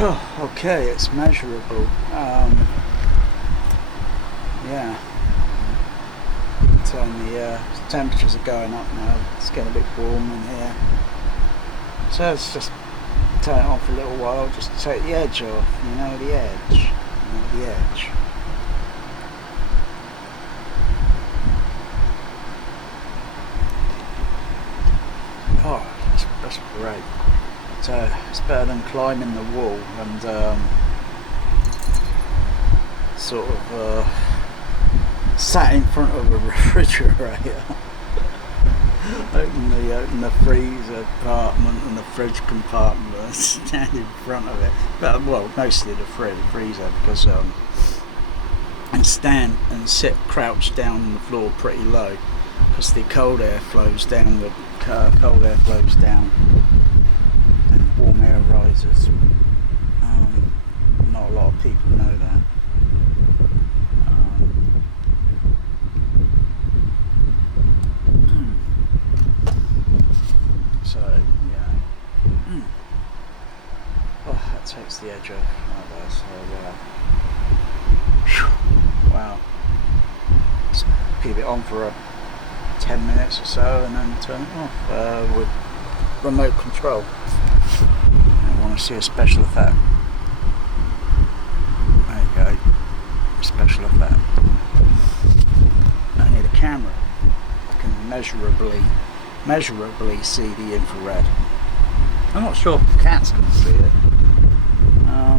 Oh, okay, it's measurable. Yeah, turn the temperatures are going up now. It's getting a bit warm in here, so let's just turn it on for a little while. Just take the edge off. You know the edge. You know the edge. Oh, that's great. It's better than climbing the wall and sort of sat in front of a refrigerator. open the freezer compartment and the fridge compartment and stand in front of it. But well, mostly the freezer because and stand and sit crouched down on the floor pretty low because the cold air flows down. Cold air flows down and warm air rises. Not a lot of people know that. So yeah. Oh, that takes the edge off. Wow. Just keep it on for 10 minutes or so and then turn it off with remote control. I want to see a special effect. There you go. Special effect. I need a camera. I can measurably see the infrared. I'm not sure if cats can see it. I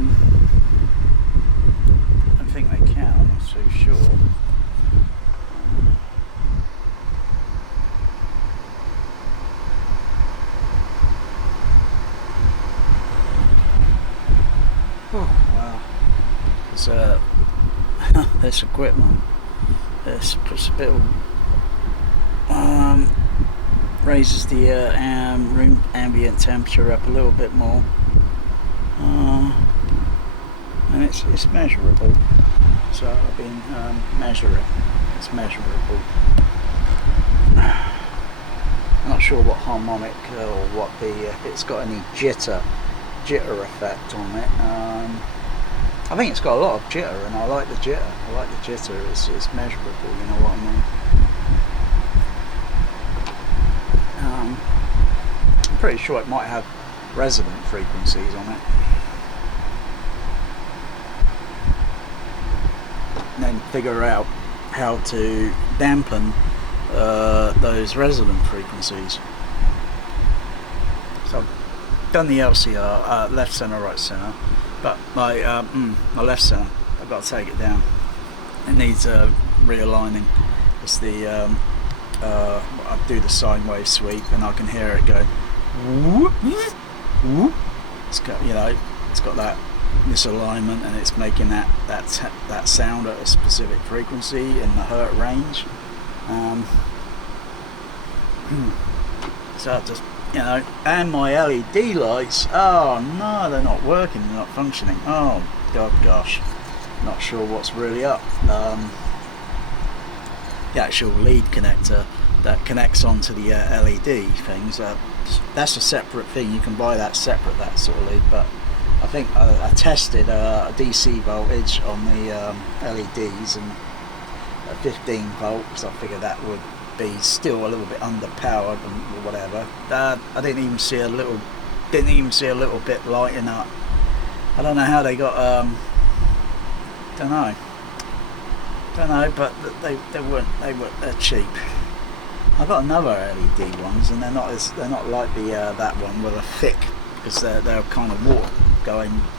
don't think they can, I'm not so sure. Oh wow. It's this equipment. This puts a bit of raises the room ambient temperature up a little bit more, and it's measurable. So I've been measuring. It's measurable. I'm not sure what harmonic or what if it's got any jitter effect on it. I think it's got a lot of jitter, and I like the jitter. It's measurable. You know what I mean? I'm pretty sure it might have resonant frequencies on it. And then figure out how to dampen those resonant frequencies. So I've done the LCR, left center, right center, but my left center, I've got to take it down. It needs realigning. It's the I do the sine wave sweep and I can hear it go whoop, whoop. It's got, it's got that misalignment and it's making that sound at a specific frequency in the hertz range. So I just, and my LED lights, oh no, they're not working, they're not functioning. Oh gosh, not sure what's really up. The actual lead connector that connects onto the LED things, that's a separate thing. You can buy that separate, that sort of lead, but I think I tested a DC voltage on the LEDs and at 15 volts. I figured that would be still a little bit underpowered or whatever. I didn't even see a little bit lighting up. I don't know how they got don't know, but they're cheap. I've got another LED ones, and they're not like the that one with a thick, because they're kind of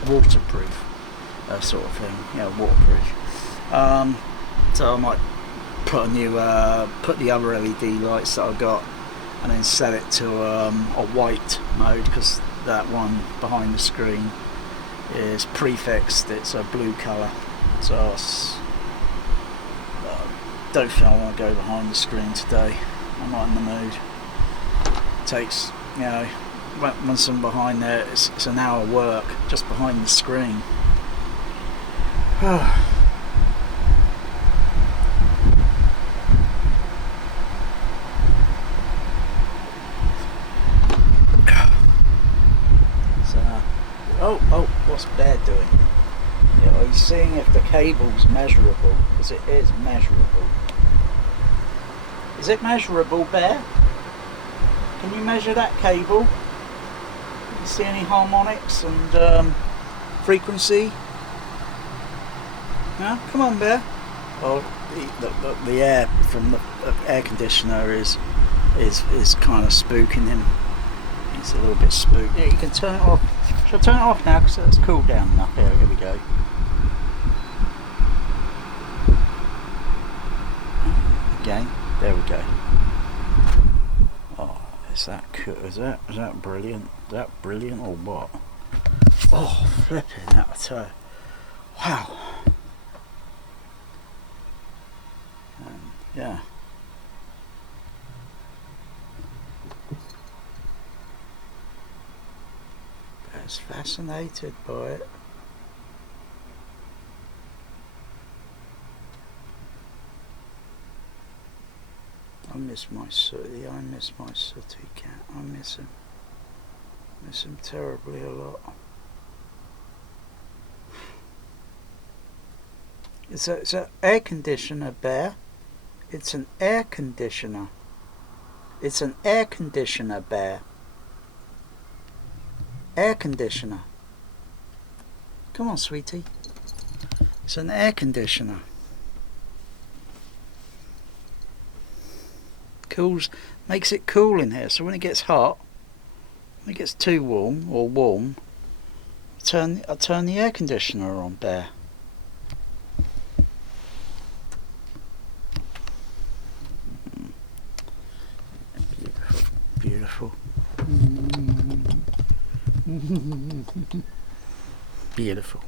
waterproof sort of thing, waterproof. So I might put put the other LED lights that I've got, and then set it to a white mode, because that one behind the screen is prefixed. It's a blue colour, so don't think I want to go behind the screen today. I'm not in the mood. It takes, once I'm behind there, it's an hour work just behind the screen. So Oh, what's Bear doing? Yeah, he's seeing if the cable's measurable, because it is measurable. Is it measurable, Bear? Can you measure that cable? You see any harmonics and frequency? No? Come on, Bear. Oh, the air from the air conditioner is kind of spooking him. He's a little bit spooked. Yeah, you can turn it off. Shall I turn it off now? Because it's cooled down enough. Here we go. Again. There we go. Oh, is that cool? Is that brilliant? Is that brilliant or what? Oh, flipping that! I tell you. Wow. Yeah. I was fascinated by it. I miss my sooty cat. I miss him. Miss him terribly a lot. It's an air conditioner, Bear. It's an air conditioner. It's an air conditioner, Bear. Air conditioner. Come on, sweetie. It's an air conditioner. Makes it cool in here, so when it gets hot, when it gets too warm or warm, I turn the air conditioner on, Bear. Beautiful. Beautiful.